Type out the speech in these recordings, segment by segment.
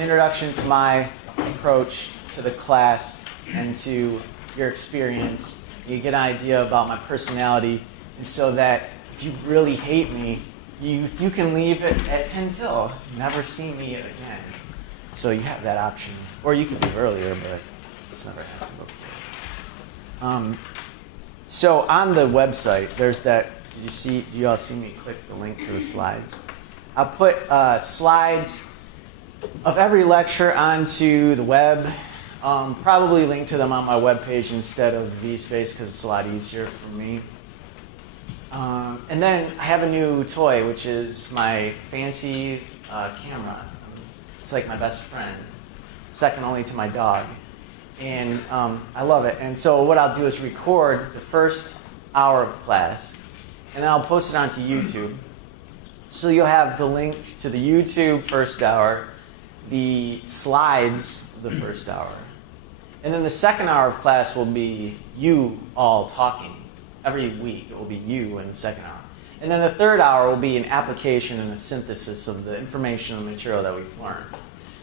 an introduction to my approach to the class and to your experience. You get an idea about my personality, and so that if you really hate me, you can leave it at 10 till. Never see me again. So you have that option. Or you can leave earlier, but it's never happened before. So on the website, there's that. Do you all see me click the link to the slides? I'll put slides of every lecture onto the web. Probably link to them on my webpage instead of VSpace because it's a lot easier for me. And then I have a new toy, which is my fancy camera. It's like my best friend, second only to my dog. And I love it. And so what I'll do is record the first hour of class, and then I'll post it onto YouTube. So you'll have the link to the YouTube first hour, the slides of the first hour. And then the second hour of class will be you all talking. Every week it will be you in the second hour. And then the third hour will be an application and a synthesis of the information and material that we've learned.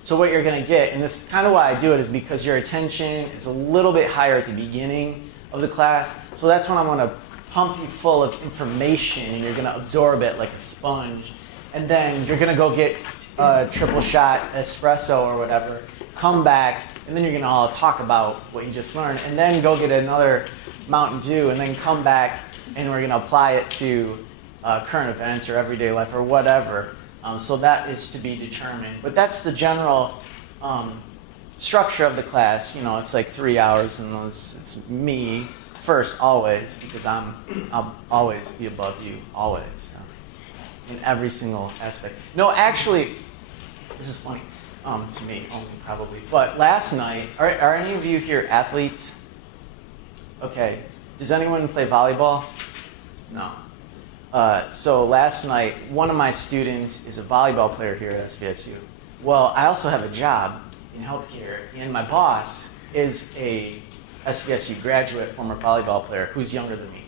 So what you're going to get, and this is kind of why I do it, is because your attention is a little bit higher at the beginning of the class. So that's when I'm going to pump you full of information, and you're going to absorb it like a sponge. And then you're going to go get a triple shot espresso or whatever, come back, and then you're going to all talk about what you just learned, and then go get another Mountain Dew, and then come back, and we're going to apply it to current events or everyday life or whatever. So that is to be determined. But that's the general structure of the class. You know, it's like 3 hours, and it's me first always, because I'll always be above you, always, in every single aspect. No, actually, this is funny to me only probably. But last night, are any of you here athletes? Okay. Does anyone play volleyball? No. So last night, one of my students is a volleyball player here at SVSU. Well, I also have a job in healthcare, and my boss is a SVSU graduate, former volleyball player, who's younger than me.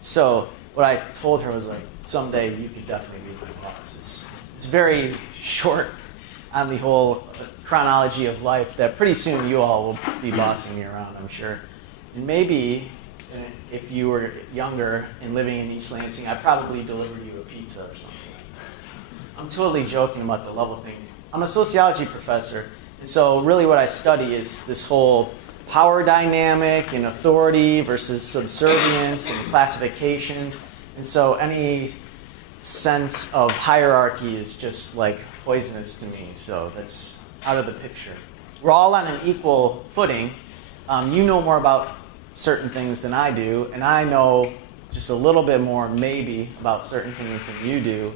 So what I told her was like, someday you could definitely be my boss. It's very short on the whole chronology of life that pretty soon you all will be bossing me around, I'm sure. And maybe if you were younger and living in East Lansing, I'd probably deliver you a pizza or something like that. I'm totally joking about the level thing. I'm a sociology professor, and so really what I study is this whole power dynamic and authority versus subservience and classifications. And so any sense of hierarchy is just like poisonous to me, so that's out of the picture. We're all on an equal footing. You know more about certain things than I do, and I know just a little bit more maybe about certain things than you do.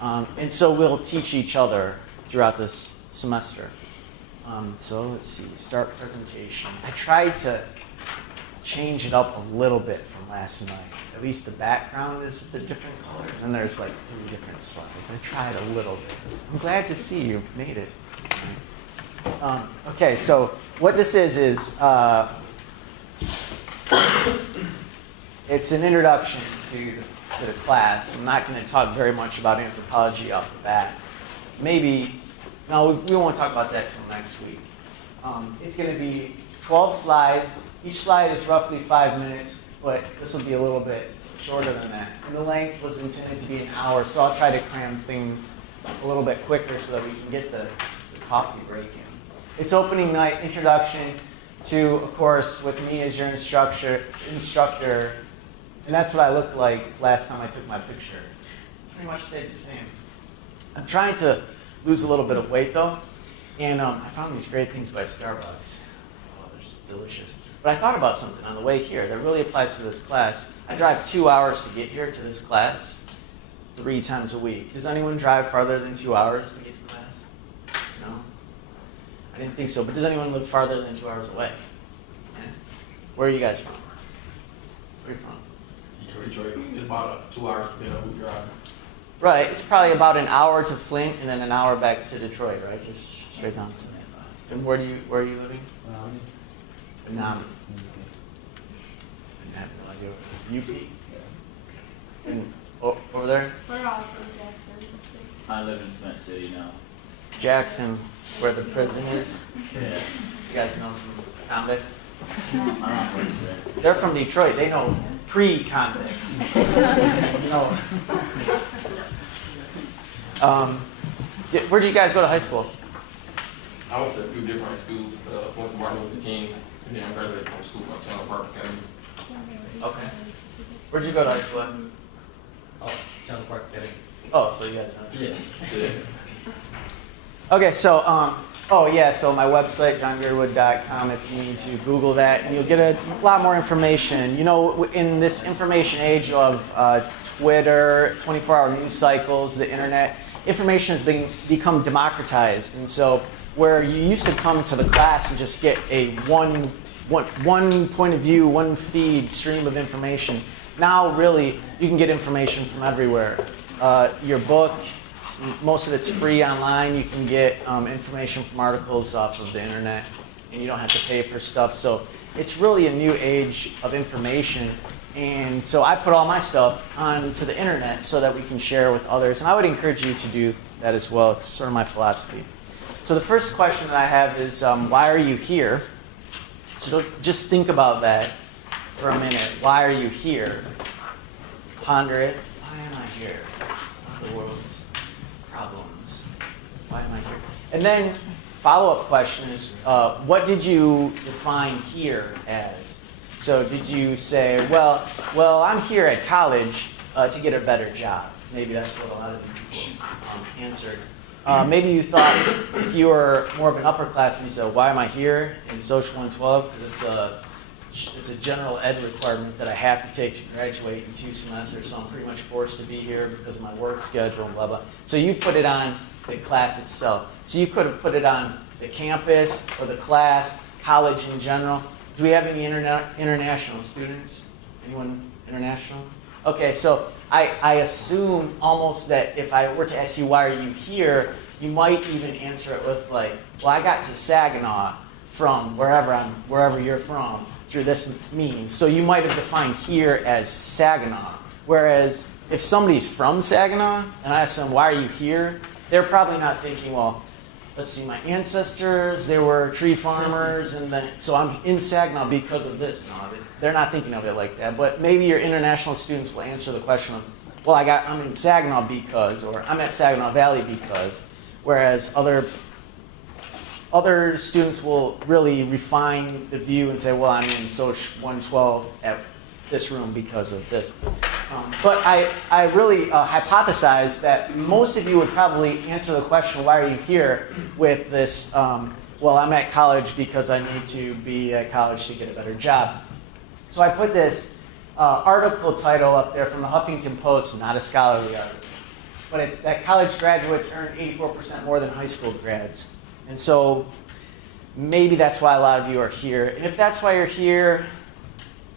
And so we'll teach each other throughout this semester. So let's see, start presentation. I tried to change it up a little bit from last night. At least the background is the different color, and there's like 3 different slides. I tried a little bit. I'm glad to see you made it. Okay, so what this is it's an introduction to the class. I'm not going to talk very much about anthropology off the bat. Maybe, no, we won't talk about that till next week. It's going to be 12 slides. Each slide is roughly 5 minutes, but this will be a little bit shorter than that. And the length was intended to be an hour, so I'll try to cram things a little bit quicker so that we can get the coffee break in. It's opening night, introduction to a course with me as your instructor, and that's what I looked like last time I took my picture. Pretty much stayed the same. I'm trying to lose a little bit of weight though, and I found these great things by Starbucks. Oh, they're just delicious. But I thought about something on the way here that really applies to this class. I drive 2 hours to get here to this class 3 times a week. Does anyone drive farther than 2 hours to get to class? No? I didn't think so, but does anyone live farther than 2 hours away? Yeah? Where are you guys from? Where are you from? Detroit. It's about 2 hours depending on who driving. Right, it's probably about an hour to Flint and then an hour back to Detroit, right? Just straight down. And where are you living? Nam. I have no idea. UP? And over there? We're all from Jackson. I live in Cement City now. Jackson, where the prison is. Yeah. You guys know some convicts? I don't know what to say. They're from Detroit. They know pre-convicts. You know. Where did you guys go to high school? I went to a few different schools. Went to Martin Luther King, and then I graduated from school from Chandler Park Academy. Okay. Where'd you go to high school at? Oh, Chandler Park Academy. Oh, so you guys know. Yeah. Yeah. Okay, so so my website, johngirdwood.com, if you need to Google that, and you'll get a lot more information. You know, in this information age of Twitter, 24-hour news cycles, the internet, information has become democratized. And so where you used to come to the class and just get a one point of view, one feed stream of information, now really you can get information from everywhere. Your book, most of it's free online. You can get information from articles off of the internet, and you don't have to pay for stuff. So it's really a new age of information. And so I put all my stuff onto the internet so that we can share with others. And I would encourage you to do that as well. It's sort of my philosophy. So the first question that I have is, why are you here? So just think about that for a minute. Why are you here? Ponder it. Why am I here? The world's problems. Why am I here? And then follow-up question is, what did you define here as? So did you say, well, I'm here at college to get a better job? Maybe that's what a lot of people answered. Maybe you thought if you were more of an upperclassman, you said, why am I here in Social112? Because it's a general ed requirement that I have to take to graduate in 2 semesters, so I'm pretty much forced to be here because of my work schedule and blah, blah. So you put it on the class itself. So you could have put it on the campus or the class, college in general. Do we have any international students? Anyone international? Okay, so I assume almost that if I were to ask you why are you here, you might even answer it with like, well, I got to Saginaw from wherever you're from through this means. So you might have defined here as Saginaw. Whereas if somebody's from Saginaw and I ask them, why are you here? They're probably not thinking, well, let's see, my ancestors, they were tree farmers, and then so I'm in Saginaw because of this. No, they're not thinking of it like that. But maybe your international students will answer the question of, well, I'm in Saginaw because, or I'm at Saginaw Valley because, whereas other students will really refine the view and say, well, I'm in Soc112 at this room because of this. But I really hypothesize that most of you would probably answer the question, why are you here, with this, well, I'm at college because I need to be at college to get a better job. So I put this article title up there from the Huffington Post, not a scholarly article, but it's that college graduates earn 84% more than high school grads. And so maybe that's why a lot of you are here. And if that's why you're here,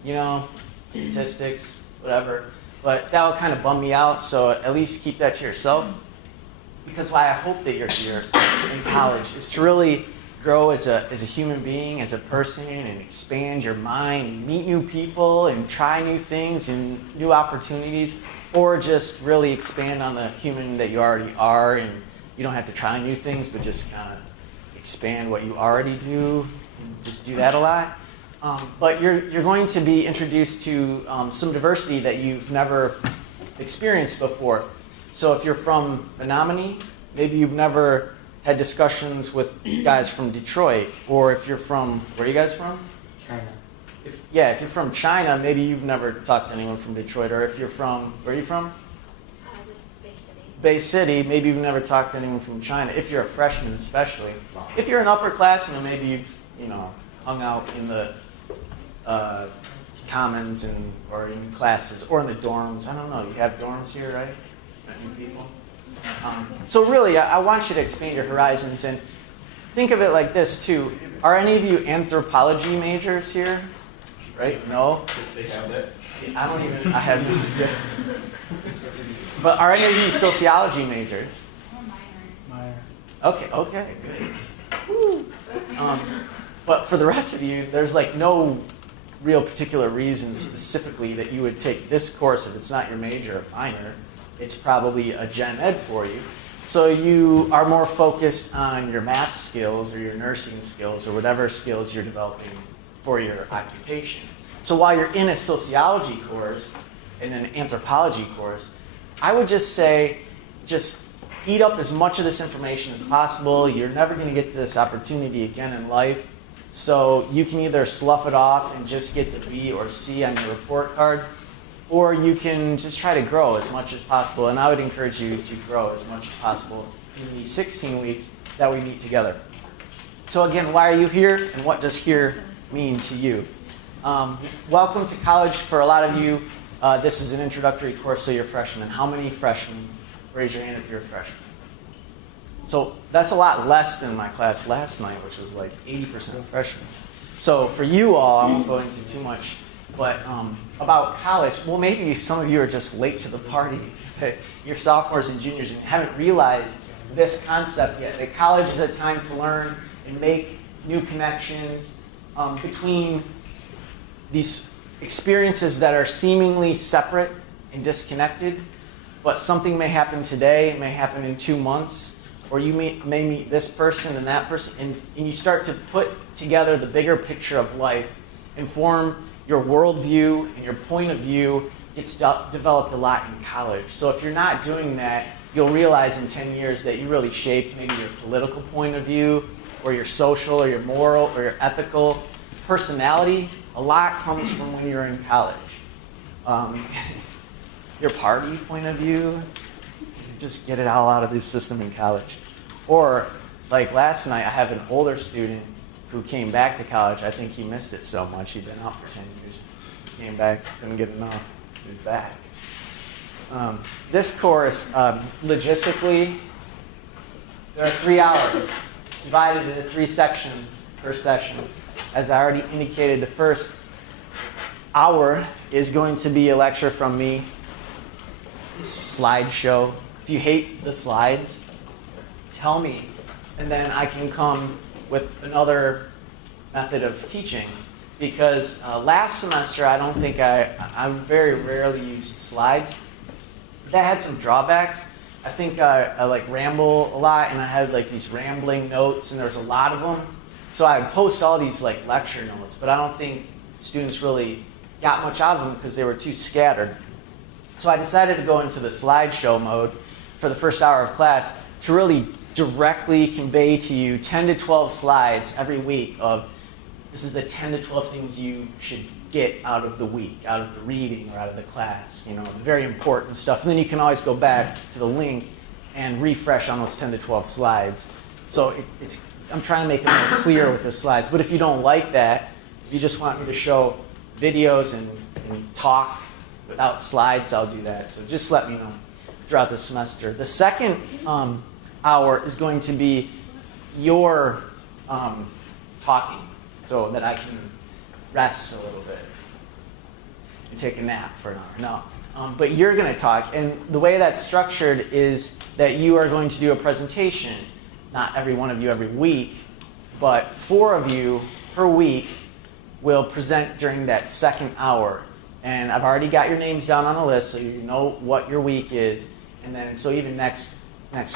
you know, statistics, whatever. But that will kind of bum me out, so at least keep that to yourself. Because why I hope that you're here in college is to really grow as a human being, as a person, and expand your mind, and meet new people, and try new things and new opportunities, or just really expand on the human that you already are, and you don't have to try new things, but just kind of expand what you already do, and just do that a lot. But you're going to be introduced to some diversity that you've never experienced before. So if you're from Menominee, maybe you've never had discussions with guys from Detroit. Or if you're from, where are you guys from? China. If you're from China, maybe you've never talked to anyone from Detroit. Or if you're from, where are you from? Just Bay City. Bay City, maybe you've never talked to anyone from China. If you're a freshman especially. If you're an upperclassman, maybe you've, hung out in the commons or in classes or in the dorms. I don't know. You have dorms here, right? New people. So really, I want you to expand your horizons and think of it like this too. Are any of you anthropology majors here? Right? No. They have that. I have no idea. But are any of you sociology majors? Minor. Okay, good. Woo. But for the rest of you, there's like no real particular reason specifically that you would take this course if it's not your major or minor. It's probably a gen ed for you. So you are more focused on your math skills or your nursing skills or whatever skills you're developing for your occupation. So while you're in a sociology course, in an anthropology course, I would just say, just eat up as much of this information as possible. You're never going to get this opportunity again in life. So you can either slough it off and just get the B or C on your report card, or you can just try to grow as much as possible. And I would encourage you to grow as much as possible in the 16 weeks that we meet together. So again, why are you here, and what does here mean to you? Welcome to college for a lot of you. This is an introductory course, so you're freshmen. How many freshmen? Raise your hand if you're a freshman. So that's a lot less than my class last night, which was like 80% freshmen. So for you all, I won't go into too much, but about college, well, maybe some of you are just late to the party. You're sophomores and juniors and haven't realized this concept yet, that college is a time to learn and make new connections between these experiences that are seemingly separate and disconnected, but something may happen today, it may happen in 2 months, or you may meet this person and that person, and you start to put together the bigger picture of life and form your worldview and your point of view. It's developed a lot in college. So if you're not doing that, you'll realize in 10 years that you really shaped maybe your political point of view, or your social, or your moral, or your ethical personality. A lot comes from when you're in college. Your party point of view, you just get it all out of the system in college. Or, like last night, I have an older student who came back to college. I think he missed it so much. He'd been out for 10 years. He came back, couldn't get enough. He's back. This course, logistically, there are 3 hours. It's divided into 3 sections per session. As I already indicated, the first hour is going to be a lecture from me, slideshow. If you hate the slides, tell me, and then I can come with another method of teaching. Because last semester, I don't think I very rarely used slides. That had some drawbacks. I think I like ramble a lot, and I had like these rambling notes, and there was a lot of them. So I would post all these like lecture notes, but I don't think students really got much out of them because they were too scattered. So I decided to go into the slideshow mode for the first hour of class to really directly convey to you 10 to 12 slides every week of this is the 10 to 12 things you should get out of the week, out of the reading or out of the class, the very important stuff. And then you can always go back to the link and refresh on those 10 to 12 slides. So I'm trying to make it more clear with the slides. But if you don't like that, if you just want me to show videos and talk without slides, I'll do that. So just let me know throughout the semester. The second hour is going to be your talking so that I can rest a little bit and take a nap for an hour. No. But you're going to talk. And the way that's structured is that you are going to do a presentation. Not every one of you every week, but 4 of you per week will present during that second hour. And I've already got your names down on a list so you know what your week is. And then so even next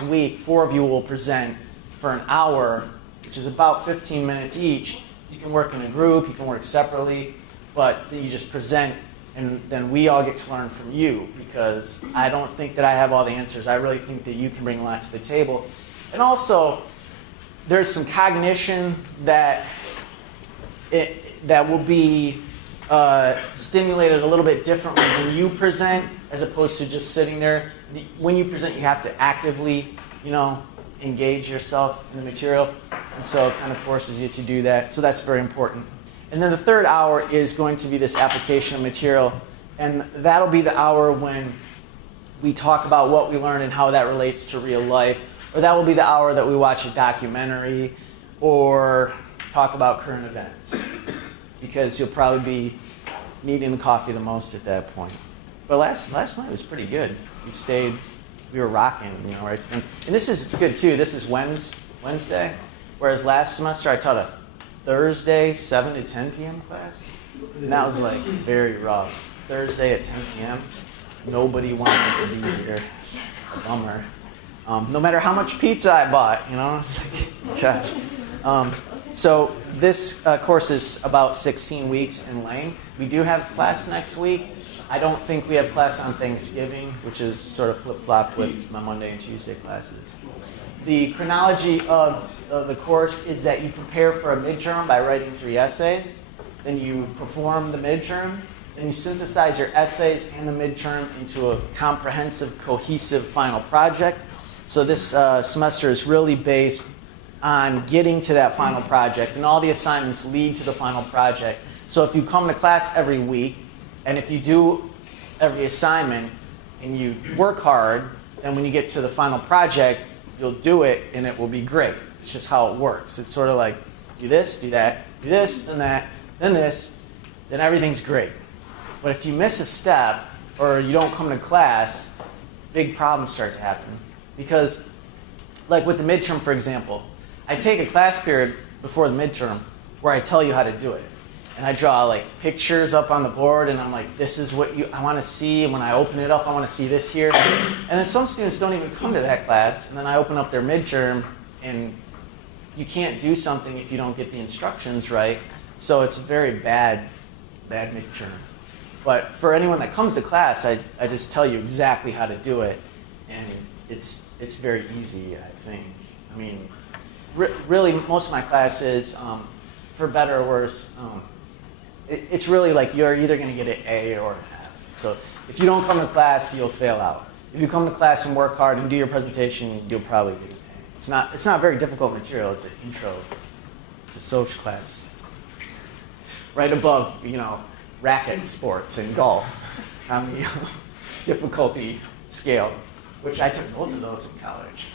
week, 4 of you will present for an hour, which is about 15 minutes each. You can work in a group, you can work separately, but you just present, and then we all get to learn from you, because I don't think that I have all the answers. I really think that you can bring a lot to the table. And also, there's some cognition that will be stimulated a little bit differently when you present as opposed to just sitting there. When you present, you have to actively, engage yourself in the material. And so it kind of forces you to do that. So that's very important. And then the third hour is going to be this application of material. And that'll be the hour when we talk about what we learned and how that relates to real life. Or that will be the hour that we watch a documentary or talk about current events. Because you'll probably be needing the coffee the most at that point. But last night was pretty good. We were rocking, right? And this is good too. This is Wednesday. Whereas last semester I taught a Thursday 7 to 10 p.m. class. And that was like very rough. Thursday at 10 p.m. Nobody wanted to be here. It's a bummer. No matter how much pizza I bought, you know, it's like, gosh. So this course is about 16 weeks in length. We do have class next week. I don't think we have class on Thanksgiving, which is sort of flip-flop with my Monday and Tuesday classes. The chronology of the course is that you prepare for a midterm by writing 3 essays. Then you perform the midterm. Then you synthesize your essays and the midterm into a comprehensive, cohesive final project. So this semester is really based on getting to that final project, and all the assignments lead to the final project. So if you come to class every week, and if you do every assignment, and you work hard, then when you get to the final project, you'll do it, and it will be great. It's just how it works. It's sort of like, do this, do that, do this, then that, then this, then everything's great. But if you miss a step, or you don't come to class, big problems start to happen. Because, like with the midterm, for example, I take a class period before the midterm where I tell you how to do it. And I draw like pictures up on the board, and I'm like, this is what I want to see, and when I open it up, I want to see this here. And then some students don't even come to that class, and then I open up their midterm, and you can't do something if you don't get the instructions right. So it's a very bad midterm. But for anyone that comes to class, I just tell you exactly how to do it, and it's very easy, I think. I mean, really, most of my classes, for better or worse, it's really like you're either going to get an A or an F. So if you don't come to class, you'll fail out. If you come to class and work hard and do your presentation, you'll probably get an A. It's not very difficult material. It's an intro to Soch class. Right above, racket sports and golf on the difficulty scale, which I took both of those in college,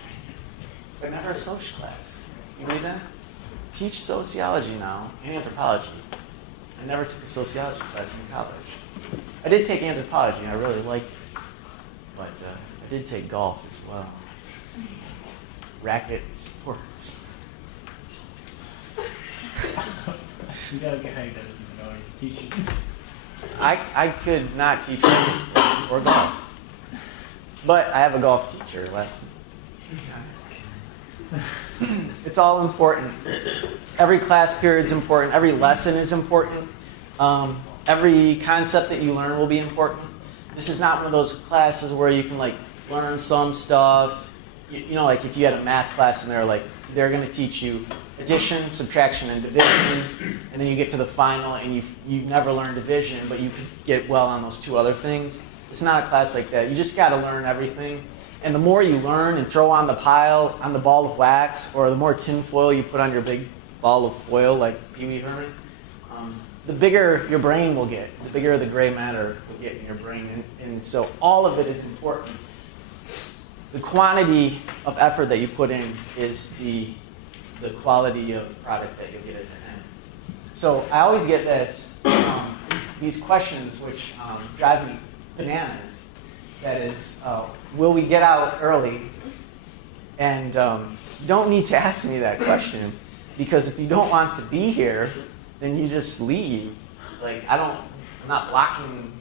but never a Soch class. You read that? Teach sociology now and anthropology. I never took a sociology class in college. I did take anthropology, and I really liked it, but I did take golf as well. Racket sports. You gotta get how he doesn't even know he's teaching. I could not teach racket sports or golf, but I have a golf teacher lesson. It's all important. Every class period is important. Every lesson is important. Every concept that you learn will be important. This is not one of those classes where you can learn some stuff. Like if you had a math class and they're going to teach you addition, subtraction, and division, and then you get to the final and you never learn division, but you can get well on those 2 other things. It's not a class like that. You just got to learn everything. And the more you learn and throw on the ball of wax, or the more tin foil you put on your big ball of foil, like Pee Wee Herman, the bigger your brain will get, the bigger the gray matter will get in your brain. And so all of it is important. The quantity of effort that you put in is the quality of product that you'll get at the end. So I always get these questions which drive me bananas. That is, will we get out early? And you don't need to ask me that question, because if you don't want to be here, then you just leave. I'm not blocking,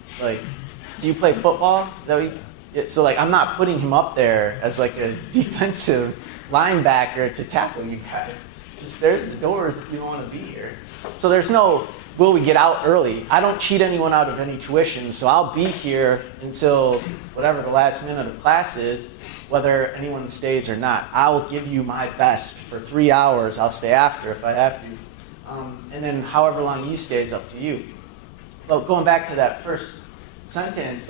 do you play football? Is that what so I'm not putting him up there as a defensive linebacker to tackle you guys. Just there's the doors if you don't want to be here. So there's no, will we get out early? I don't cheat anyone out of any tuition, so I'll be here until whatever the last minute of class is, whether anyone stays or not. I'll give you my best for 3 hours. I'll stay after if I have to. And then however long you stay is up to you. But going back to that first sentence,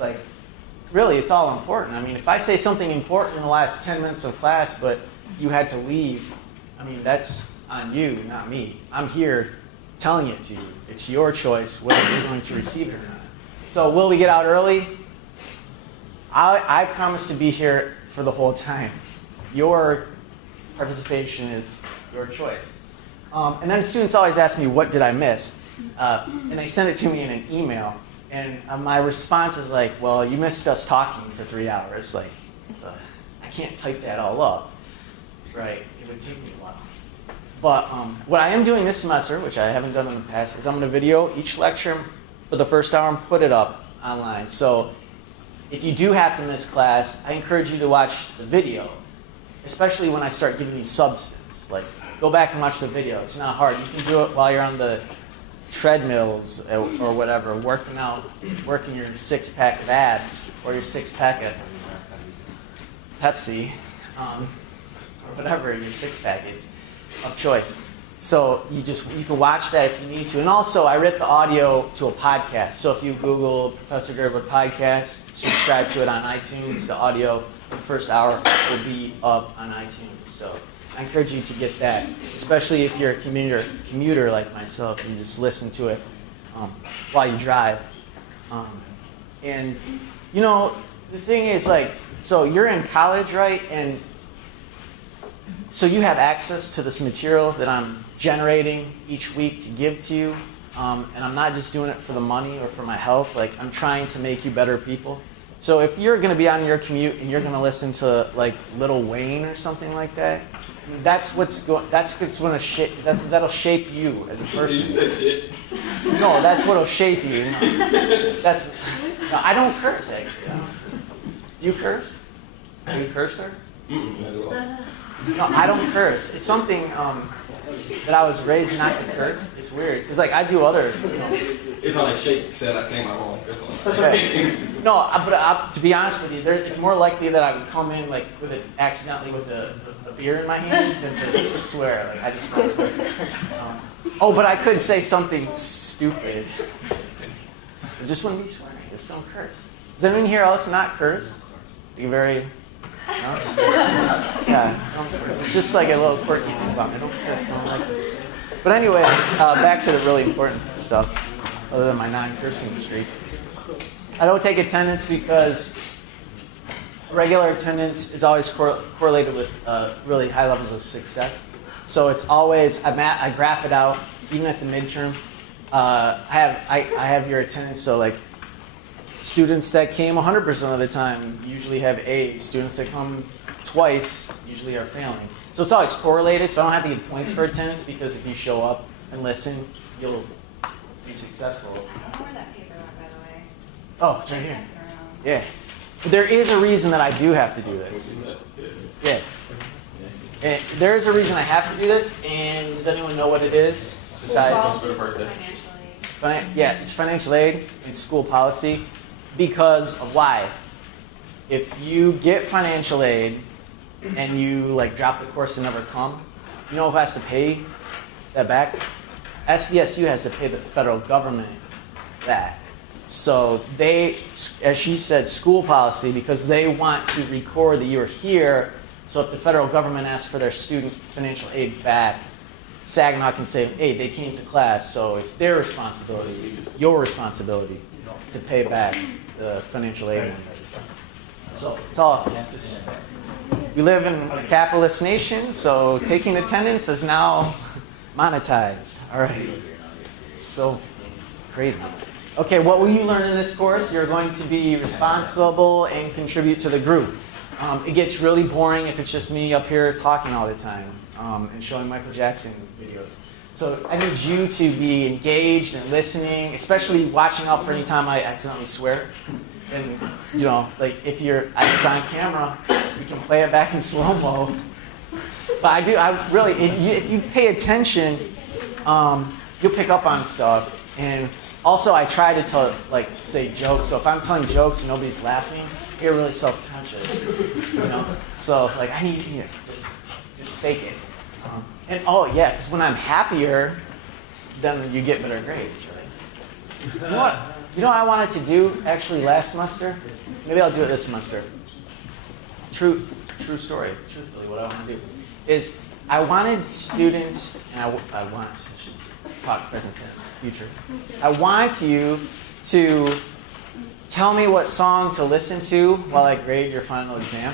really it's all important. I mean, if I say something important in the last 10 minutes of class, but you had to leave, I mean, that's on you, not me. I'm here telling it to you. It's your choice whether you're going to receive it or not. So will we get out early? I promise to be here for the whole time. Your participation is your choice. And then students always ask me, what did I miss? And they send it to me in an email. And my response is well, you missed us talking for 3 hours. So I can't type that all up, right? It would take me a while. But what I am doing this semester, which I haven't done in the past, is I'm going to video each lecture for the first hour and put it up online. So if you do have to miss class, I encourage you to watch the video. especially when I start giving you substance. Like, go back and watch the video. It's not hard. You can do it while you're on the treadmills or whatever, working out, working your six-pack of abs or your six-pack of Pepsi, or whatever your six-pack is of choice. So you can watch that if you need to. And also, I rip the audio to a podcast. So if you Google Professor Girdwood podcast, subscribe to it on iTunes, the audio the first hour will be up on iTunes. So I encourage you to get that, especially if you're a commuter like myself. You just listen to it while you drive. And, you know, the thing is, like, so you're in college, right? And so you have access to this material that I'm generating each week to give to you. And I'm not just doing it for the money or for my health. Like, I'm trying to make you better people. So if you're going to be on your commute and you're going to listen to, like, Lil Wayne or something like that, that'll shape you as a person. No, that's what'll shape you. No, I don't curse, actually. Do you curse? Are you a cursor? No, I don't curse. It's something that I was raised not to curse. It's weird. It's like I do other, you know. It's not like Shake said I came out wrong. Okay. No, but to be honest with you, it's more likely that I would come in like accidentally with a beer in my hand than to swear. Like I just don't swear. But I could say something stupid. It just wouldn't be swearing. Just don't curse. Does anyone here else not curse? Are you very... No? Yeah, don't curse. It's just like a little quirky thing about me. Don't curse. I don't like it. But anyways, back to the really important stuff, other than my non-cursing streak. I don't take attendance because regular attendance is always correlated with really high levels of success. So it's always, I graph it out, even at the midterm. I have your attendance, so like students that came 100% of the time usually have A's. Students that come twice usually are failing. So it's always correlated, so I don't have to get points for attendance because if you show up and listen, you'll be successful. I don't know where that paper went, by the way. Oh, it's right here. Yeah. But there is a reason that I do have to do this. Yeah. And there is a reason I have to do this, and does anyone know what it is? Besides, yeah, it's financial aid and school policy. Because of why? If you get financial aid and you like drop the course and never come, you know who has to pay that back? SVSU has to pay the federal government that. So they, as she said, school policy, because they want to record that you're here. So if the federal government asks for their student financial aid back, Saginaw can say, hey, they came to class, so it's their responsibility, your responsibility, to pay back the financial aid. So it's all just, we live in a capitalist nation, so taking attendance is now monetized. All right. It's so crazy. Okay, what will you learn in this course? You're going to be responsible and contribute to the group. It gets really boring if it's just me up here talking all the time and showing Michael Jackson videos. So I need you to be engaged and listening, especially watching out for any time I accidentally swear. And, you know, like if it's on camera, we can play it back in slow-mo. But if you pay attention, you'll pick up on stuff. And also I try to say jokes. So if I'm telling jokes and nobody's laughing, you're really self-conscious, you know? So like I need you just fake it. And because when I'm happier, then you get better grades, right? You know what? You know what I wanted to do actually last semester? Maybe I'll do it this semester. True story. Truthfully, what I want to do is I wanted students, and I want to talk present tense, future. I want you to tell me what song to listen to while I grade your final exam.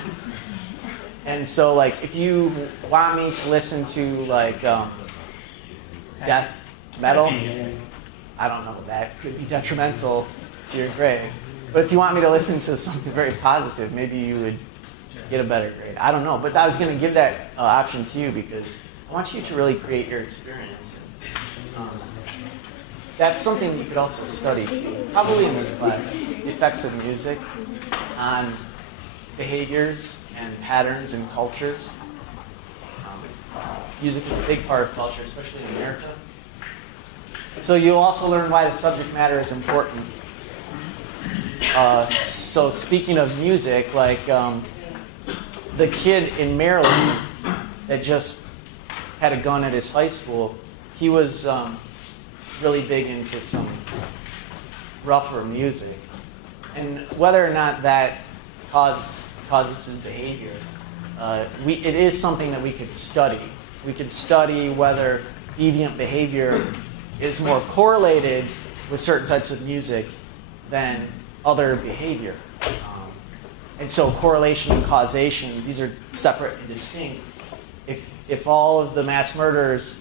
And so, like, if you want me to listen to, like, death metal, I don't know, that could be detrimental to your grade. But if you want me to listen to something very positive, maybe you would get a better grade. I don't know, but I was going to give that option to you because I want you to really create your experience. That's something you could also study, too, probably in this class, the effects of music on behaviors and patterns and cultures. Music is a big part of culture, especially in America. So you'll also learn why the subject matter is important. So speaking of music, like the kid in Maryland that just had a gun at his high school, he was really big into some rougher music. And whether or not that causes his behavior, it is something that we could study. We could study whether deviant behavior is more correlated with certain types of music than other behavior. And so correlation and causation, these are separate and distinct. If all of the mass murderers,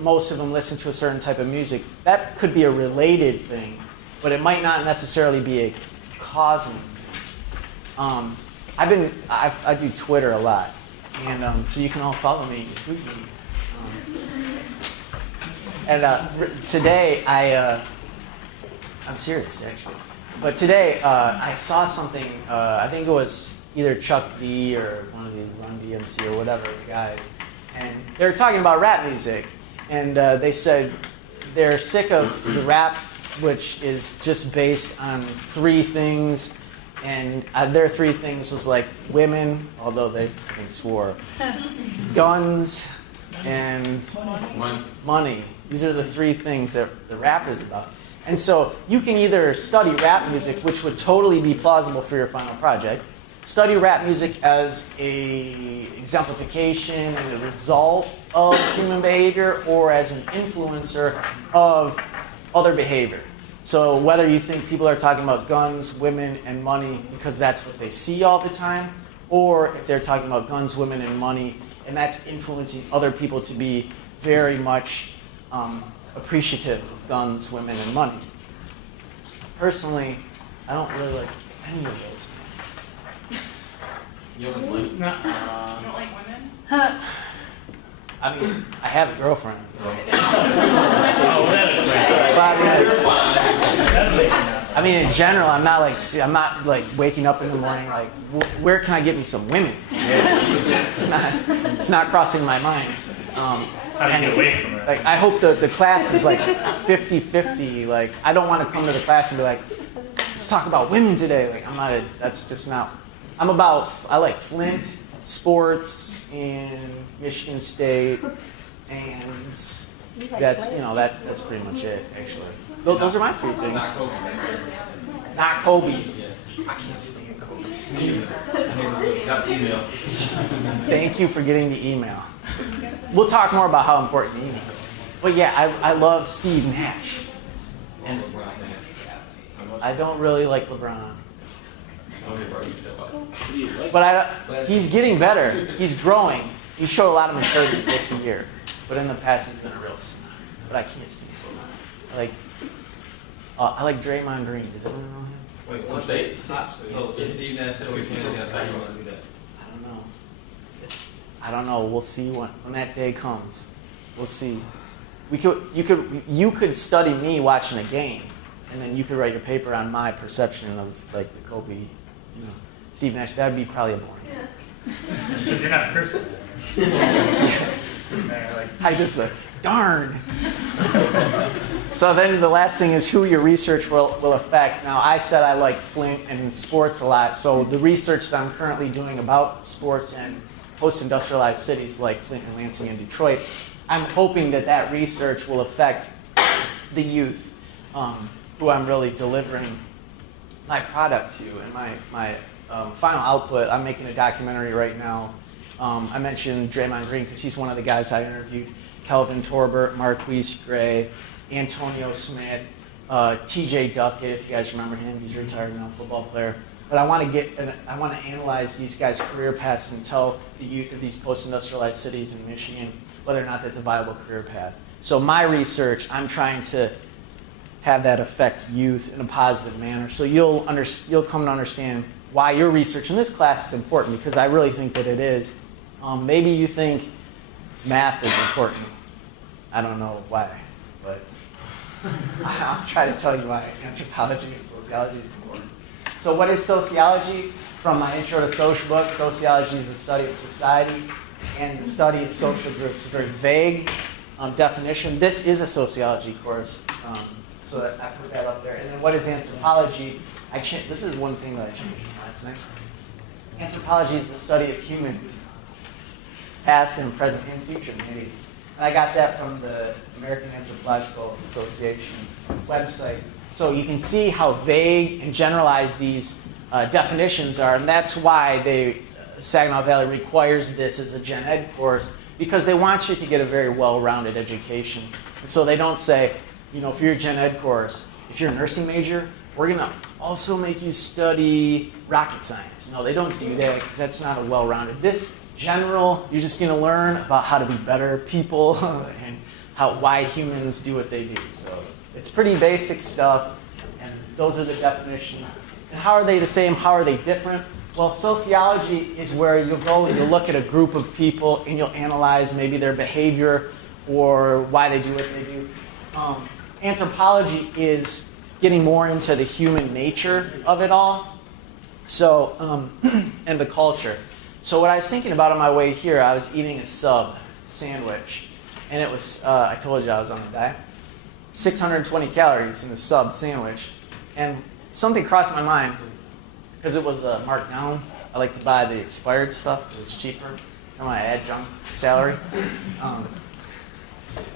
most of them listen to a certain type of music, that could be a related thing, but it might not necessarily be a causing thing. I do Twitter a lot, and so you can all follow me and tweet me. Today I'm serious actually, but today I saw something. I think it was either Chuck D or one of the Run DMC or whatever guys, and they were talking about rap music, and they said they're sick of the rap, which is just based on three things. And their three things was like women, although they swore, guns, and money. These are the three things that the rap is about. And so you can either study rap music, which would totally be plausible for your final project, study rap music as a exemplification and a result of human behavior, or as an influencer of other behavior. So whether you think people are talking about guns, women, and money because that's what they see all the time, or if they're talking about guns, women, and money, and that's influencing other people to be very much appreciative of guns, women, and money. Personally, I don't really like any of those things. You don't like money? You don't like women? I mean, I have a girlfriend, so. Oh, that is right. I mean, in general, I'm not like waking up in the morning like, where can I get me some women? It's not crossing my mind. How do you get away from it? Like, I hope the class is like 50-50. Like, I don't want to come to the class and be like, let's talk about women today. Like, that's just not. I like Flint, sports, and Michigan State, and that's pretty much it, actually. Those are my three things. Not Kobe. I can't stand Kobe. Got the email. Thank you for getting the email. We'll talk more about how important the email is. But yeah, I love Steve Nash. And I don't really like LeBron. But he's getting better. He's growing. He showed a lot of maturity this year. But in the past, he's been a real snot. But I can't stand him. I like Draymond Green. Does anyone know him? Wait, one state? So is Steve Nash still against how you want to do that? I don't know. I don't know. We'll see when that day comes. We'll see. You could study me watching a game, and then you could write your paper on my perception of like the Kobe, Steve Nash. That'd be probably a boring. Because you're not cursing. I just went, darn. So then the last thing is who your research will affect. Now, I said I like Flint and sports a lot, so the research that I'm currently doing about sports and post-industrialized cities like Flint and Lansing and Detroit, I'm hoping that research will affect the youth who I'm really delivering my product to. And my final output, I'm making a documentary right now. I mentioned Draymond Green because he's one of the guys I interviewed. Kelvin Torbert, Marquise Gray, Antonio Smith, TJ Duckett, if you guys remember him, he's a retired now football player. But I want to analyze these guys' career paths and tell the youth of these post-industrialized cities in Michigan whether or not that's a viable career path. So my research, I'm trying to have that affect youth in a positive manner. So you'll come to understand why your research in this class is important, because I really think that it is. Maybe you think math is important. I don't know why, but I'll try to tell you why anthropology and sociology is important. So what is sociology? from my intro to social book. Sociology is the study of society and the study of social groups. A very vague definition. This is a sociology course, so that I put that up there. And then what is anthropology? This is one thing that I changed from last night. Anthropology is the study of humans, past and present and future, maybe. And I got that from the American Anthropological Association website. So you can see how vague and generalized these definitions are, and that's why Saginaw Valley requires this as a gen ed course, because they want you to get a very well-rounded education. And so they don't say, for your gen ed course, if you're a nursing major, we're going to also make you study rocket science. No, they don't do that because that's not a well-rounded. This general, you're just going to learn about how to be better people and why humans do what they do. So it's pretty basic stuff, and those are the definitions. And how are they the same? How are they different? Well, sociology is where you'll go and you'll look at a group of people and you'll analyze maybe their behavior or why they do what they do. Anthropology is getting more into the human nature of it all, so and the culture. So what I was thinking about on my way here, I was eating a sub sandwich, and it was, I told you I was on a diet, 620 calories in the sub sandwich, and something crossed my mind, because it was marked down. I like to buy the expired stuff because it's cheaper. I want to add junk salary.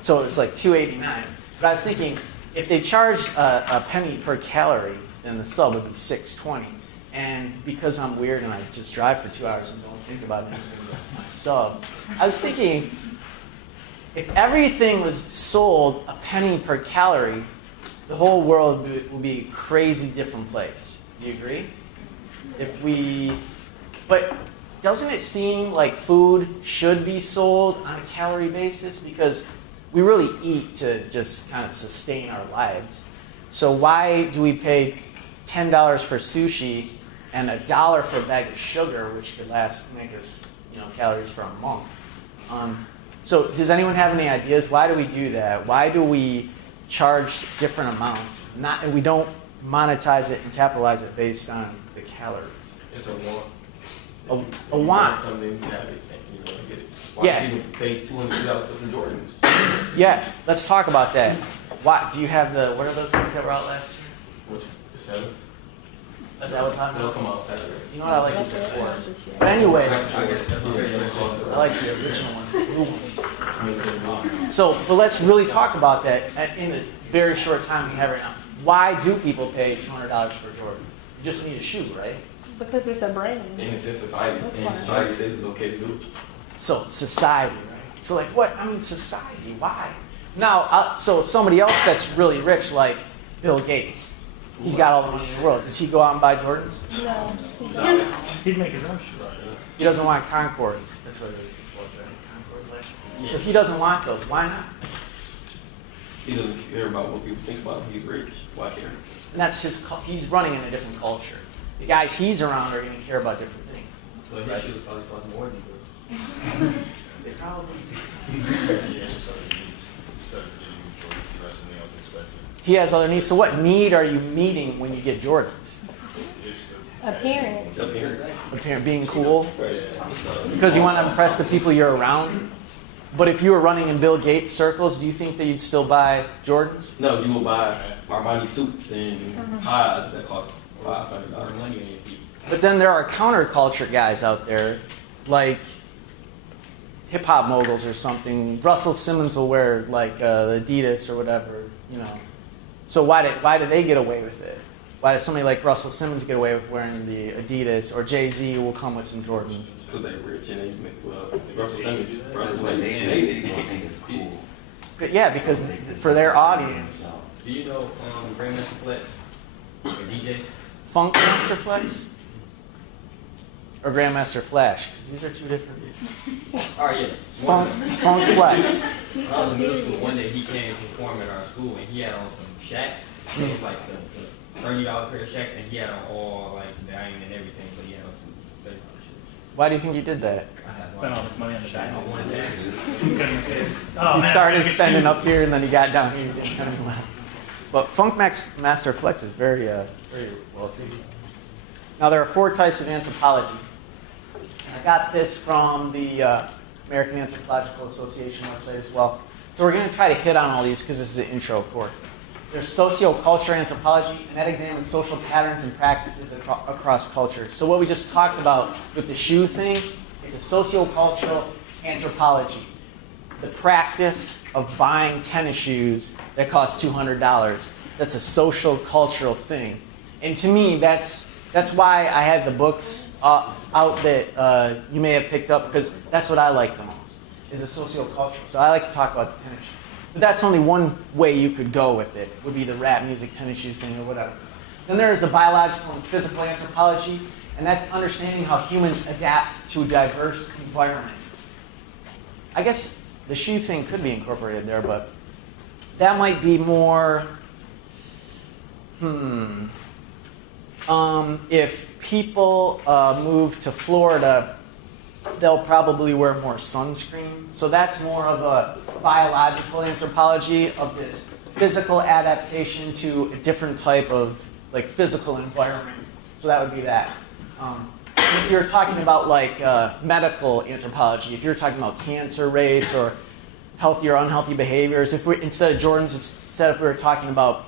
So it's like $2.89. But I was thinking, if they charged a penny per calorie, then the sub would be $6.20. And because I'm weird and I just drive for 2 hours and don't think about anything but my sub, I was thinking, if everything was sold a penny per calorie, the whole world would be a crazy different place. Do you agree? But doesn't it seem like food should be sold on a calorie basis? Because we really eat to just kind of sustain our lives. So why do we pay $10 for sushi and $1 for a bag of sugar, which could make us, calories for a month? So does anyone have any ideas? Why do we do that? Why do we charge different amounts? We don't monetize it and capitalize it based on the calories. It's a want. A want. Something you have it, get it. Why Yeah. people pay $200 for some Jordans? Yeah, let's talk about that. Why do you have what are those things that were out last year? What's the sevens? Is that what's on? They'll come out Saturday. You know what I like is the fours. But anyways, I like the original ones, the blue ones. So, but let's really talk about that in the very short time we have right now. Why do people pay $200 for Jordans? You just need a shoe, right? Because it's a brand. And it's in society. And society says it's okay to do it. So society, right? So what? Society. Why? Now, so somebody else that's really rich, like Bill Gates, he's got all the money in the world. Does he go out and buy Jordans? No, he doesn't. He'd make his own shoes. He doesn't want Concords. That's what Concords last year. So he doesn't want those. Why not? He doesn't care about what people think about him. He's rich. Why care? And that's he's running in a different culture. The guys he's around are going to care about different things. But his shoes probably cost more than They probably do. He has other needs. So what need are you meeting when you get Jordans? Appearance. Being cool? Because you want to impress the people you're around? But if you were running in Bill Gates circles, do you think that you'd still buy Jordans? No, you will buy Armani suits and ties that cost $500 money on your feet. But then there are counterculture guys out there, like hip-hop moguls or something. Russell Simmons will wear like Adidas or whatever, So why do they get away with it? Why does somebody like Russell Simmons get away with wearing the Adidas, or Jay-Z will come with some Jordans? Because they're rich and they make, Russell Simmons runs away. They think it's cool. But yeah, because for their audience. Do you know Grandmaster Flex, or DJ? Funk Master Flex? Or Grandmaster Flash? Because these are two different. Oh yeah. Funk Flex. When I was in middle school, one day he came to perform at our school and he had on some shacks. It was like the $30 pair of shacks, and he had on all like the diamond and everything, but he had on some $30 shoes. Why do you think you did that? I had Spent all his money on the I diamond. wanted that. Couldn't fit. Oh, He man, started I spending up here, and then he got down here. He didn't have any money. But Funk Master Flex is very wealthy. Now, there are 4 types of anthropology. I got this from the American Anthropological Association website as well. So we're going to try to hit on all these because this is an intro course. There's sociocultural anthropology, and that examines social patterns and practices across cultures. So what we just talked about with the shoe thing is a sociocultural anthropology. The practice of buying tennis shoes that cost $200. That's a social cultural thing. And to me, that's why I had the books out that you may have picked up, because that's what I like the most, is a sociocultural. So I like to talk about the tennis shoes. But that's only one way you could go with it, would be the rap music tennis shoes thing or whatever. Then there's the biological and physical anthropology, and that's understanding how humans adapt to diverse environments. I guess the shoe thing could be incorporated there, but that might be more, if people move to Florida, they'll probably wear more sunscreen. So that's more of a biological anthropology of this physical adaptation to a different type of like physical environment. So that would be that. If you're talking about like medical anthropology, if you're talking about cancer rates or healthy or unhealthy behaviors, if we instead of if we were talking about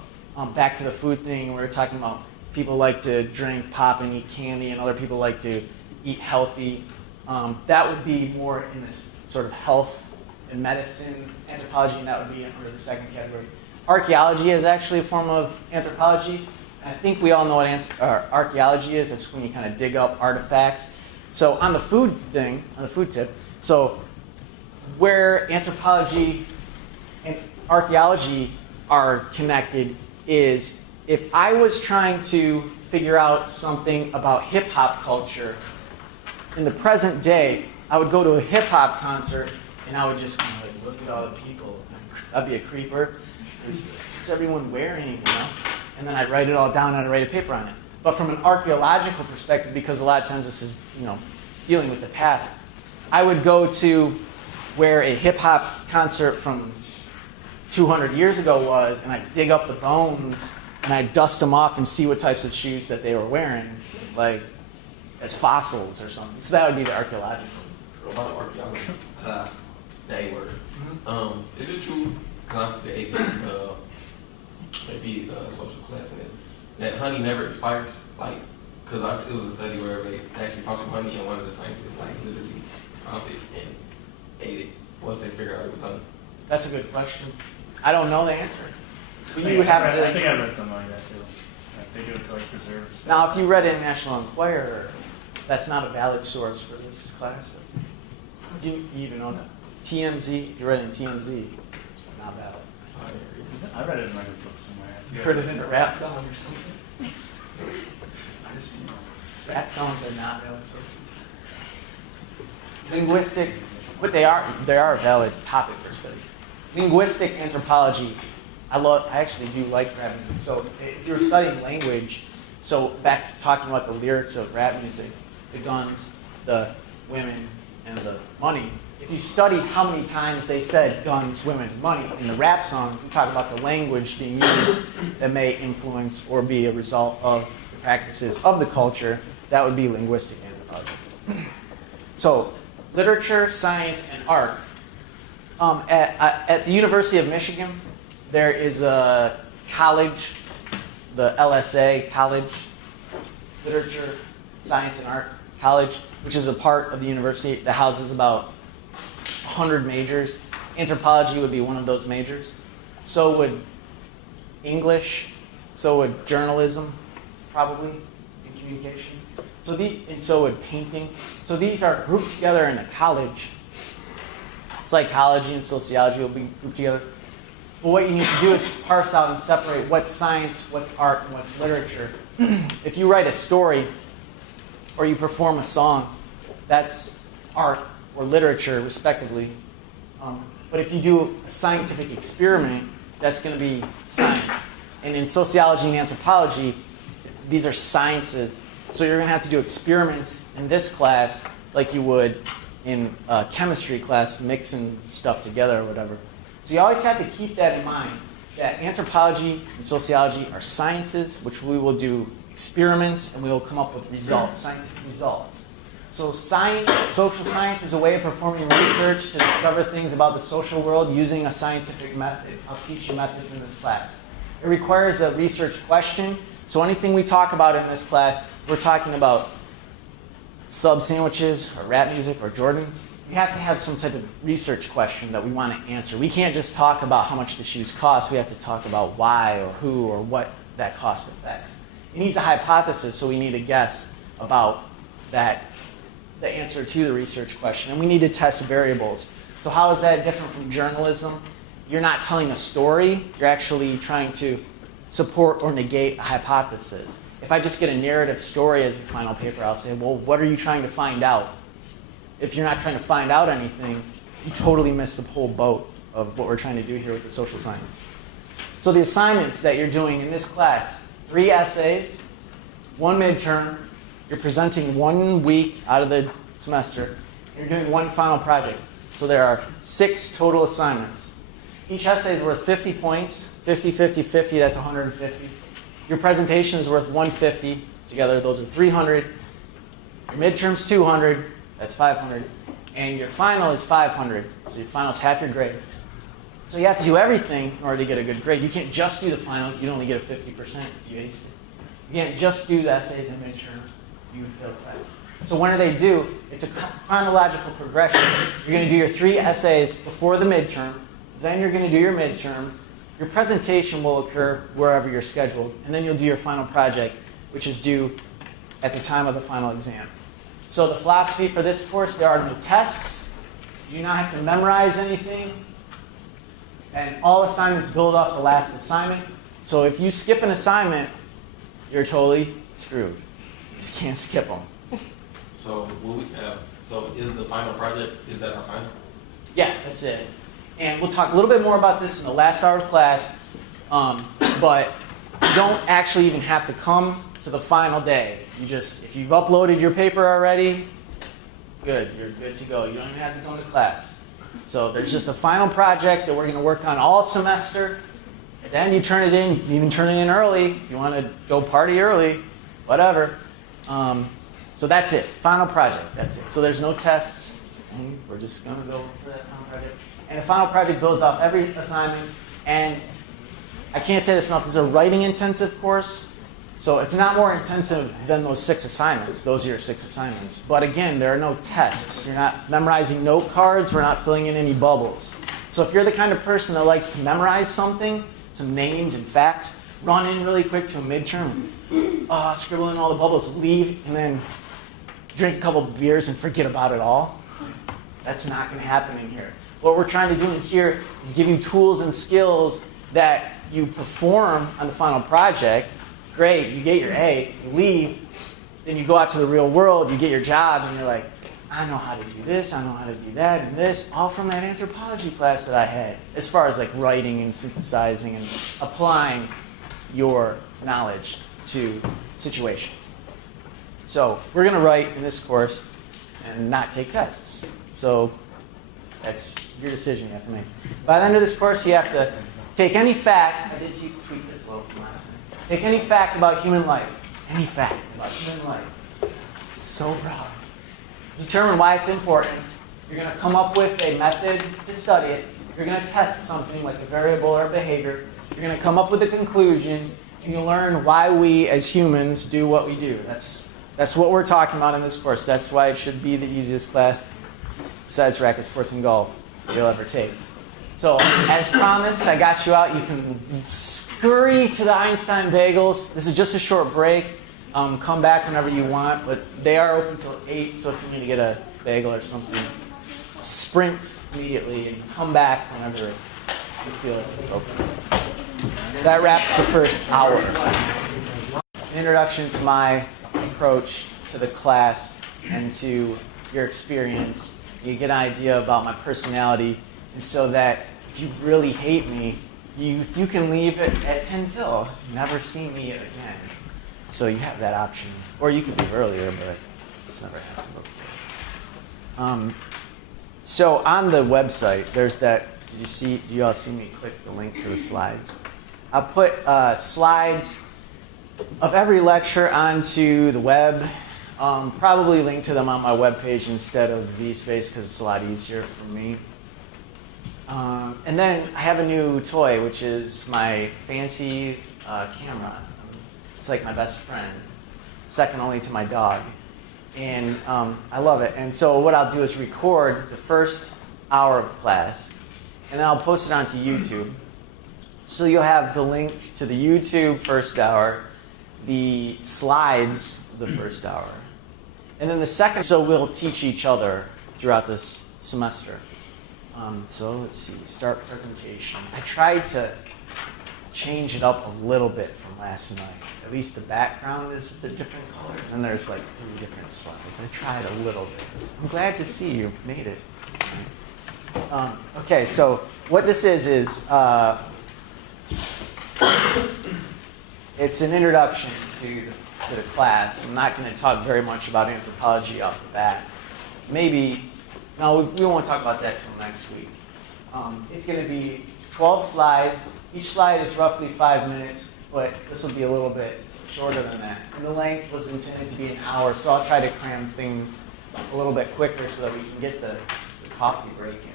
back to the food thing, and we were talking about people like to drink pop and eat candy, and other people like to eat healthy. That would be more in this sort of health and medicine anthropology, and that would be under the second category. Archaeology is actually a form of anthropology. I think we all know what archaeology is. It's when you kind of dig up artifacts. So on the food thing, on the food tip, so where anthropology and archaeology are connected is if I was trying to figure out something about hip-hop culture in the present day, I would go to a hip-hop concert and I would just kind of like look at all the people. That'd be a creeper. What's everyone wearing, you know? And then I'd write it all down and I'd write a paper on it. But from an archaeological perspective, because a lot of times this is, dealing with the past, I would go to where a hip-hop concert from 200 years ago was, and I'd dig up the bones and I'd dust them off and see what types of shoes that they were wearing, like as fossils or something. So that would be the archaeological. About archaeology, the A word. Is it true, because I'm to the AP, maybe social class in this, that honey never expires? Like, because it was a study where they actually found some honey and one of the scientists like literally found it and ate it once they figured out it was honey. That's a good question. I don't know the answer. But I you would have I think to. I read something like that too. Like they do it to like preserve stuff. Now, if you read International Enquirer, that's not a valid source for this class. You even know that. TMZ, if you read it in TMZ, not valid. I read it in like a book somewhere. You heard it in a rap song or something? Rap songs are not valid sources. Linguistic, but they are a valid topic for study. Linguistic anthropology, I actually do like rap music. So if you're studying language, so back talking about the lyrics of rap music, the guns, the women, and the money, if you study how many times they said guns, women, money in the rap song, you talk about the language being used that may influence or be a result of the practices of the culture, that would be linguistic anthropology. So literature, science, and art. At the University of Michigan, there is a college, the LSA College, Literature, Science, and Art College, which is a part of the university that houses about 100 majors. Anthropology would be one of those majors. So would English, so would journalism, probably, and communication. And so would painting. So these are grouped together in a college. Psychology and sociology will be grouped together. But what you need to do is parse out and separate what's science, what's art, and what's literature. If you write a story or you perform a song, that's art or literature, respectively. But if you do a scientific experiment, that's going to be science. And in sociology and anthropology, these are sciences. So you're going to have to do experiments in this class like you would in a chemistry class, mixing stuff together or whatever. So you always have to keep that in mind, that anthropology and sociology are sciences, which we will do experiments, and we will come up with results, scientific results. So social science is a way of performing research to discover things about the social world using a scientific method. I'll teach you methods in this class. It requires a research question. So anything we talk about in this class, we're talking about sub sandwiches or rap music or Jordans. We have to have some type of research question that we want to answer. We can't just talk about how much the shoes cost. We have to talk about why or who or what that cost affects. It needs a hypothesis, so we need to guess about that, the answer to the research question. And we need to test variables. So how is that different from journalism? You're not telling a story. You're actually trying to support or negate a hypothesis. If I just get a narrative story as a final paper, I'll say, well, what are you trying to find out? If you're not trying to find out anything, you totally miss the whole boat of what we're trying to do here with the social science. So the assignments that you're doing in this class, 3 essays, 1 midterm, you're presenting 1 week out of the semester, you're doing 1 final project. So there are 6 total assignments. Each essay is worth 50 points, 50, 50, 50, that's 150. Your presentation is worth 150, together those are 300. Your midterm's 200, that's 500. And your final is 500, so your final is half your grade. So you have to do everything in order to get a good grade. You can't just do the final, you'd only get a 50% if you aced it. You can't just do the essays and midterm, you would fail class. So when do they do? It's a chronological progression. You're going to do your 3 essays before the midterm, then you're going to do your midterm. Your presentation will occur wherever you're scheduled, and then you'll do your final project, which is due at the time of the final exam. So the philosophy for this course, there are no tests. You do not have to memorize anything. And all assignments build off the last assignment. So if you skip an assignment, you're totally screwed. You just can't skip them. So will we have? So is the final project? Is that our final? Yeah, that's it. And we'll talk a little bit more about this in the last hour of class. But you don't actually even have to come to the final day. You just, if you've uploaded your paper already, good. You're good to go. You don't even have to come to class. So there's just a final project that we're going to work on all semester. Then you turn it in. You can even turn it in early if you want to go party early, whatever. So that's it. Final project. That's it. So there's no tests. And we're just going to go for that final project. And the final project builds off every assignment. And I can't say this enough. This is a writing-intensive course. So it's not more intensive than those 6 assignments. Those are your 6 assignments. But again, there are no tests. You're not memorizing note cards. We're not filling in any bubbles. So if you're the kind of person that likes to memorize something, some names and facts, run in really quick to a midterm, and, scribble in all the bubbles, leave, and then drink a couple beers and forget about it all. That's not going to happen in here. What we're trying to do in here is give you tools and skills that you perform on the final project. Great, you get your A, you leave, then you go out to the real world, you get your job, and you're like, I know how to do this, I know how to do that, and this, all from that anthropology class that I had, as far as like writing and synthesizing and applying your knowledge to situations. So we're going to write in this course and not take tests. So that's your decision you have to make. By the end of this course, you have to take any fact. I did tweak this a little from last time. Take any fact about human life. Any fact about human life. So broad. Determine why it's important. You're going to come up with a method to study it. You're going to test something like a variable or a behavior. You're going to come up with a conclusion, and you'll learn why we as humans do what we do. That's what we're talking about in this course. That's why it should be the easiest class, besides racket sports and golf, you'll ever take. So, as promised, I got you out. You can scurry to the Einstein Bagels. This is just a short break. Come back whenever you want, but they are open till 8, so if you need to get a bagel or something, sprint immediately and come back whenever you feel it's open. That wraps the first hour. An introduction to my approach to the class and to your experience. You get an idea about my personality, and so that if you really hate me, you can leave it at 10 till. Never see me again. So you have that option. Or you could leave earlier, but it's never happened before. So on the website, there's that, do you all see me click the link to the slides? I'll put slides of every lecture onto the web. Probably link to them on my webpage instead of VSpace because it's a lot easier for me. And then I have a new toy, which is my fancy camera. It's like my best friend, second only to my dog. And I love it. And so what I'll do is record the first hour of class, and then I'll post it onto YouTube. So you'll have the link to the YouTube first hour, the slides of the first hour, and then the second. So we'll teach each other throughout this semester. So let's see, start presentation. I tried to change it up a little bit from last night. At least the background is the different color, and there's like 3 different slides. I tried a little bit. I'm glad to see you made it. Okay, so what this is it's an introduction to the class. I'm not going to talk very much about anthropology off the bat. Maybe, no, we won't talk about that till next week. It's going to be 12 slides. Each slide is roughly 5 minutes, but this will be a little bit shorter than that. And the length was intended to be an hour, so I'll try to cram things a little bit quicker so that we can get the coffee break in.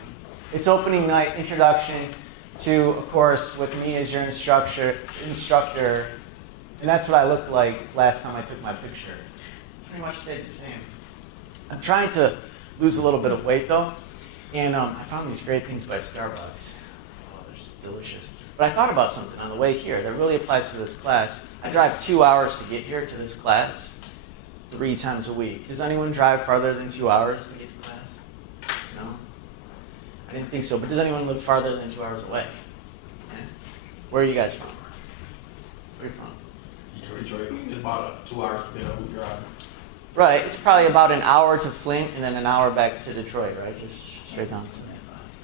It's opening night, introduction to a course with me as your instructor, and that's what I looked like last time I took my picture. Pretty much stayed the same. I'm trying to lose a little bit of weight though, and I found these great things by Starbucks. Oh, they're just delicious. But I thought about something on the way here that really applies to this class. I drive 2 hours to get here to this class 3 times a week. Does anyone drive farther than 2 hours to get to class? No? I didn't think so, but does anyone live farther than 2 hours away? Yeah? Where are you guys from? Where are you from? Detroit. It's about 2 hours depending on who drives. Right, it's probably about an hour to Flint and then an hour back to Detroit, right? Just straight down.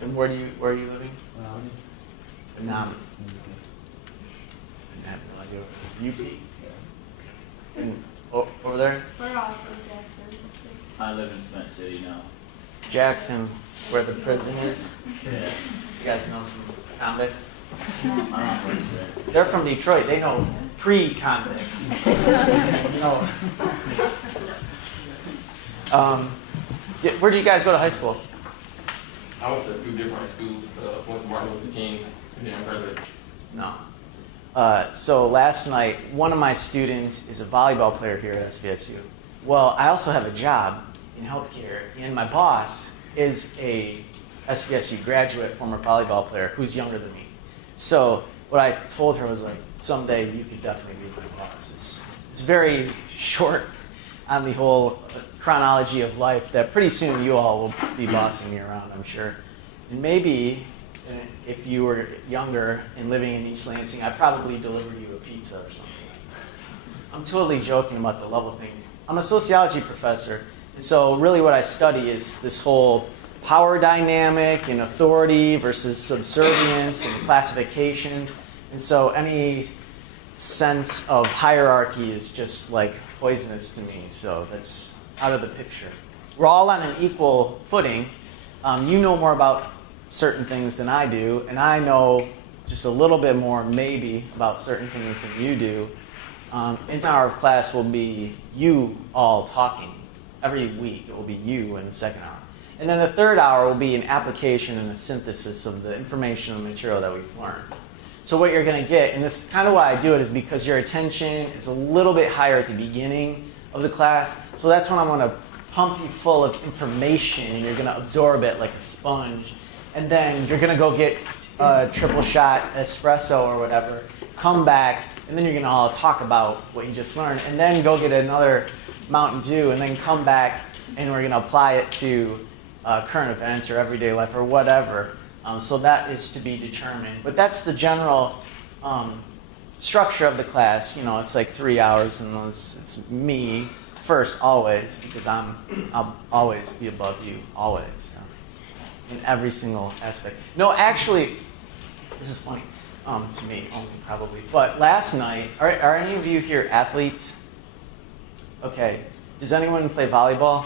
And where are you living? Nam. I have no idea. UP? And over there? We're all from Jackson. I live in Cement City now. Jackson, where the prison is. Yeah. You guys know some convicts? I don't know where it's at. They're from Detroit. They know pre-convicts. You know. Where did you guys go to high school? I went to a few different schools. Went to Martin Luther King and then Herbert. No. So last night, one of my students is a volleyball player here at SVSU. Well, I also have a job in healthcare, and my boss is a SVSU graduate, former volleyball player, who's younger than me. So what I told her was like, someday you could definitely be my boss. It's very short on the whole chronology of life that pretty soon you all will be bossing me around, I'm sure. And maybe if you were younger and living in East Lansing, I'd probably deliver you a pizza or something like that. I'm totally joking about the level thing. I'm a sociology professor, and so really what I study is this whole power dynamic and authority versus subservience and classifications. And so any sense of hierarchy is just like poisonous to me, so that's out of the picture. We're all on an equal footing. You know more about certain things than I do, and I know just a little bit more maybe about certain things than you do. An hour of class will be you all talking. Every week it will be you in the second hour. And then the third hour will be an application and a synthesis of the information and material that we've learned. So what you're going to get, and this is kind of why I do it, is because your attention is a little bit higher at the beginning of the class. So that's when I'm going to pump you full of information, and you're going to absorb it like a sponge. And then you're going to go get a triple shot espresso or whatever, come back, and then you're going to all talk about what you just learned, and then go get another Mountain Dew, and then come back, and we're going to apply it to current events or everyday life or whatever. So that is to be determined. But that's the general structure of the class. You know, it's like 3 hours, and it's me first always, because I'll always be above you, always, in every single aspect. No, actually, this is funny to me only probably. But last night, are any of you here athletes? Okay. Does anyone play volleyball?